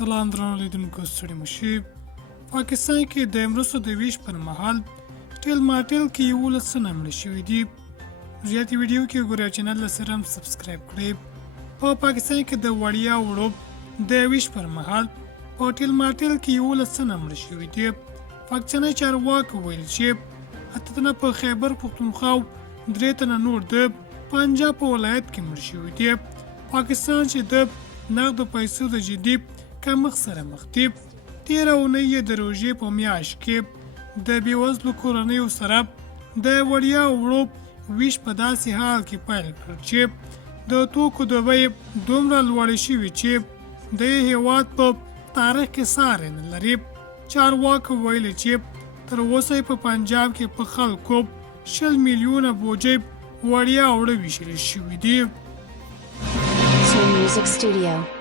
سلام درنو لیدونکو ستړي مه شئ. پاکستان کې د مرستو د ویش پر مهال ټیل ماټیل کې 11 تنه مړه شوي دي. زیاتې ویډیو کې وګورئ او چینل له سره هم سبسکرایب کړئ. په پاکستان کې د وړیا وړو د ویش پر مهال په ټیل ماټیل کې 11 تنه مړه شوي دي. پاکستاني چارواکو ویل چې 8 تنه په خیبر پښتونخوا او 3 تنه نور د پنجاب په ولایت کې مړه شوي دي. پاکستان چې د نغدو پیسو د جدي کمښت سره مخ دي. تېره اونۍ یې د روژې په میاشت کې د بېوزلو کورنیو سره د وړیا وړو ویش په داسې حال کې پیل کړ چې د توکو د بیې دومره لوړې شوي چې د هېواد په تاریخ کې ساری نه لري. چارواکو ویلي چې تر اوسه یې په پنجاب کې په خلکو 20 میلیونه بوجۍ وړیا وړه ویشل شوي دي. Music Studio